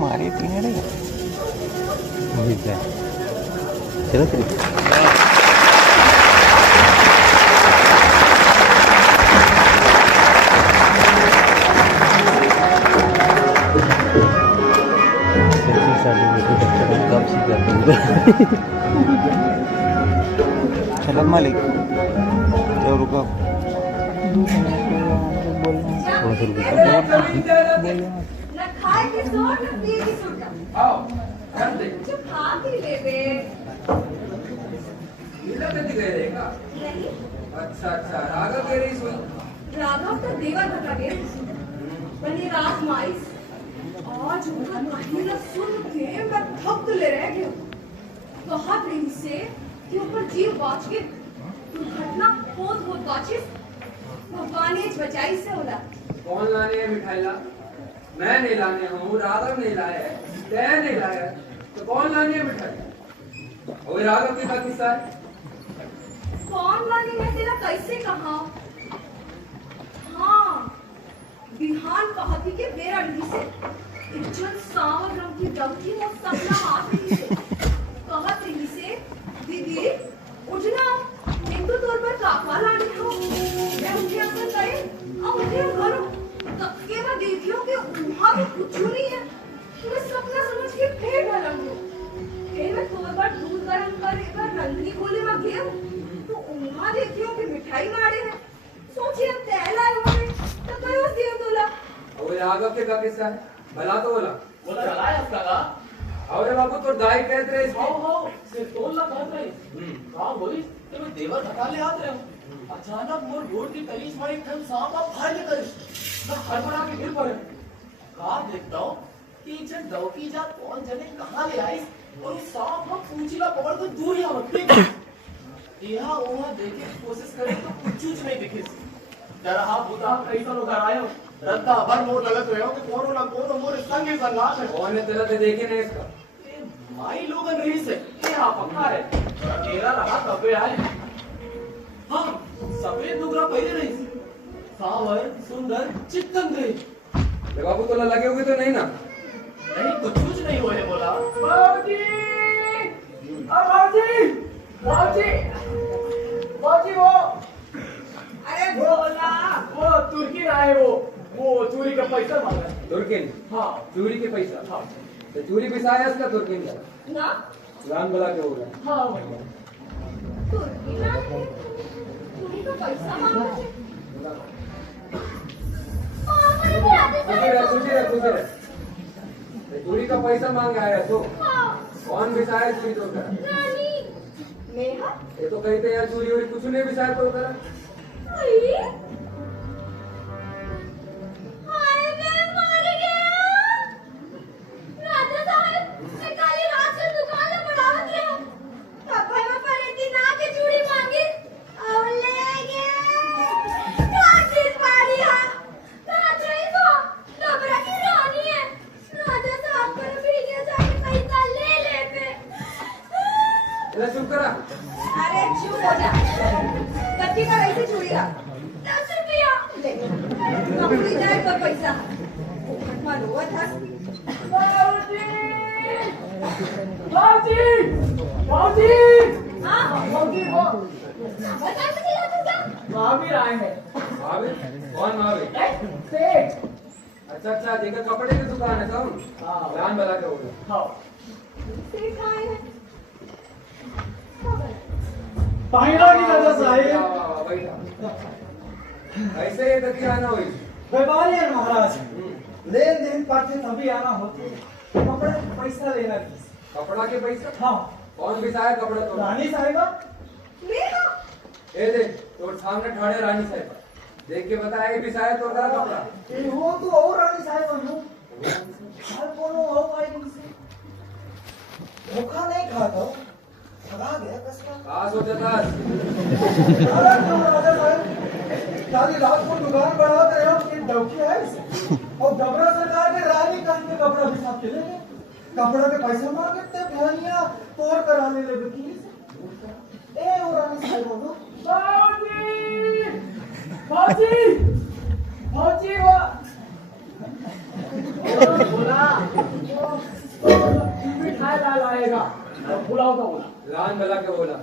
मारे पीने रहेगा चलो चलो सलाम मालिक तो रुको अच्छा अच्छा राघव कह रही सुन राघव तो देवा धका गए पर ये रात माइस आज उनका महिला सुन के मैं थक ले रह गया कहा प्रेमी से कि ऊपर जीव बाच के दुर्घटना होत बाचिस भगवान ये बचाई से होला कौन लाने है मिठाई ला मैं नहीं लाने हूँ राघव नहीं लाया है तय नहीं लाया है तो कौन लाने है मिठाई और राघव के का किस्सा है कौन लाने है तेरा कैसे कहा हाँ बिहान कहती के बेरा डी से इज्जत सावर रंग की डंकी और सपना हाथ रही से कहत रही से दीदी उठना एक तो तौर पर काफा लाने हो मैं उनके अंदर गए और उनके घर तक्के में देखियो कि वहाँ भी कुछ नहीं है मैं सपना समझ के फेर डालूंगा फिर मैं तौर पर दूध गरम कर एक बार रंगनी खोले में गया तो वहाँ देखियो कि मिठाई मारे हैं सोचिए तेल आए होंगे तो कोई उस दियो तोला और राघव के का किस्सा है भला तो बोला वो चलाया उसका का अरे बाबू तो दाई कहते रहे हां हां सिर्फ 2 लाख कहत रहे हां बोली तो मैं देवर धका ले आत रहे हूं अचानक मोर रोड की तलीस में एक ठन सांप आ फाड़ ले कर मैं हड़बड़ा के गिर पड़े का देखता हूं कि जन दौकी जात कौन जने कहां ले आई और उस सांप को पूंछीला पकड़ के दूर ही आवत यहां वहां देखे कोशिश करे तो कुछ नहीं दिखे जरा हां बुता कैसा लोग आए हो रत्ता भर मोर लगत रहे हो कि कोनो ना कोनो मोर संगे संगास है कौन है तेरा ते देखे नहीं इसका माई लोगन रही से हां पक्का है तेरा रहा कबे आए हां सफेद दुगरा पहले रही सावर सुंदर चिकन गई ले बाबू तो लगे हुए तो नहीं ना नहीं कुछ नहीं हुए बोला बाबूजी बाबूजी बाबूजी बाबूजी वो अरे बोला वो तुर्की आए वो चोरी का पैसा मांगा तुर्किन हाँ चोरी के पैसा हाँ तो चोरी पिसाया इसका तुर्किन का ना रान बला के हो रहा हाँ तुर्की ना तुर्की का पैसा मांगा है खुशी रहे चोरी का पैसा मांगा है तो कौन बिसाया चोरी तो कर रानी नेहा ये तो कहते यार चोरी वोरी कुछ नहीं बिसाया तो कर हाय मैं मर गया राजा साहब मैं काली रात से दुकान में बढ़ावत रहा तब भाई मैं परेती ना के चूड़ी मांगी और ले गए काचिस मारिया काच रही तो डबरा की रानी है राजा साहब पर भीगे जाके पैसा ले पे चला चुप करा अरे चुप हो जा कच्ची का वैसे चूड़ी रहा 10 रुपया ले अपनी जाए पर पैसा मानो हुआ था बाबूजी बाबूजी हाँ बाबूजी वो बता मुझे याद होगा महावीर आए हैं महावीर कौन महावीर सेठ अच्छा अच्छा देखा कपड़े की दुकान है कौन हाँ रान बला के हो रहा हाँ सेठ आए हैं पाहिला की राजा साहेब ऐसे ये तक आना हुई व्यापारी है महाराज लेन देन पाते तभी आना होते कपड़े पैसा लेना कपड़ा के पैसा हाँ कौन बिसाया कपड़ा तो रानी साहिबा मेरा ए देख तो सामने ठाड़े रानी साहब देख के बताया कि बिसाया तो का कपड़ा वो तो और रानी साहिबा हूँ हर कोनो हो पाई से धोखा नहीं खाता हूँ ठगा गया कसम कहा सोचा था अरे क्यों राजा साहब सारी रात को दुकान बढ़ाते रहे हो कि डौकी है और डबरा सरकार ने रानी कान के कपड़ा भी साफ चले गए कपड़ा के पैसा मांगते भैया तोड़ कराने लगे वकील से ए और रानी फौजी फौजी वो बोला मिठाई लाएगा बुलाओ का बोला लान बला के बोला